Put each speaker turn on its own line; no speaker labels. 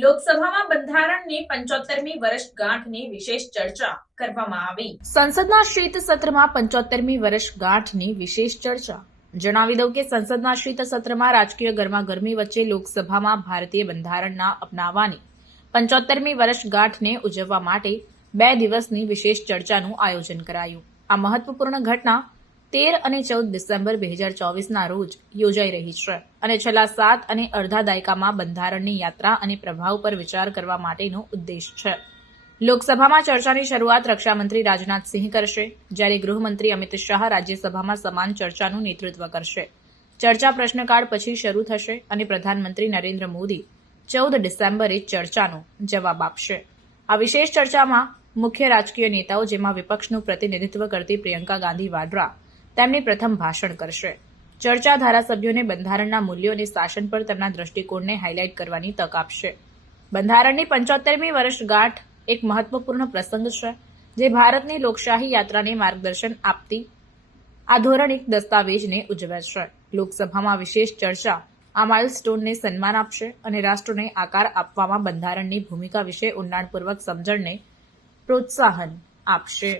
લોકસભામાં બંધારણની પંચોતેરમી વર્ષગાંઠની વિશેષ ચર્ચા કરવામાં આવી.
સંસદના શીત સત્રમાં પંચોતેરમી વર્ષગાંઠની વિશેષ ચર્ચા. જણાવી દઉં કે સંસદના શીત સત્રમાં રાજકીય ગરમાગરમી વચ્ચે લોકસભામાં ભારતીય બંધારણના અપનાવવાની પંચોતેરમી વર્ષગાંઠને ઉજવવા માટે બે દિવસની વિશેષ ચર્ચાનું આયોજન કરાયું. આ મહત્વપૂર્ણ ઘટના તેર અને ચૌદ ડિસેમ્બર બે હજાર ચોવીસના રોજ યોજાઈ રહી છે અને છેલ્લા સાત અને અડધા દાયકામાં બંધારણની યાત્રા અને પ્રભાવ પર વિચાર કરવા માટેનો ઉદ્દેશ છે. લોકસભામાં ચર્ચાની શરૂઆત રક્ષામંત્રી રાજનાથસિંહ કરશે, જ્યારે ગૃહમંત્રી અમિત શાહ રાજ્યસભામાં સમાન ચર્ચાનું નેતૃત્વ કરશે. ચર્ચા પ્રશ્નકાળ પછી શરૂ થશે અને પ્રધાનમંત્રી નરેન્દ્ર મોદી ચૌદ ડિસેમ્બરે ચર્ચાનો જવાબ આપશે. આ વિશેષ ચર્ચામાં મુખ્ય રાજકીય નેતાઓ જેમાં વિપક્ષનું પ્રતિનિધિત્વ કરતી પ્રિયંકા ગાંધી વાડ્રા તેમની પ્રથમ ભાષણ કરશે. ચર્ચા ધારાસભ્યોને બંધારણના મૂલ્યો અને શાસન પર તેમના દ્રષ્ટિકોણને હાઇલાઇટ કરવાની તક આપશે. બંધારણની પંચોતેરમી વર્ષગાંઠ એક મહત્વપૂર્ણ પ્રસંગ છે, જે ભારતની લોકશાહી યાત્રાને માર્ગદર્શન આપતી આ ધોરણિક દસ્તાવેજને ઉજવે છે. લોકસભામાં વિશેષ ચર્ચા આ માઇલસ્ટોનને સન્માન આપશે અને રાષ્ટ્રને આકાર આપવામાં બંધારણની ભૂમિકા વિશે ઊંડાણપૂર્વક સમજણને પ્રોત્સાહન આપશે.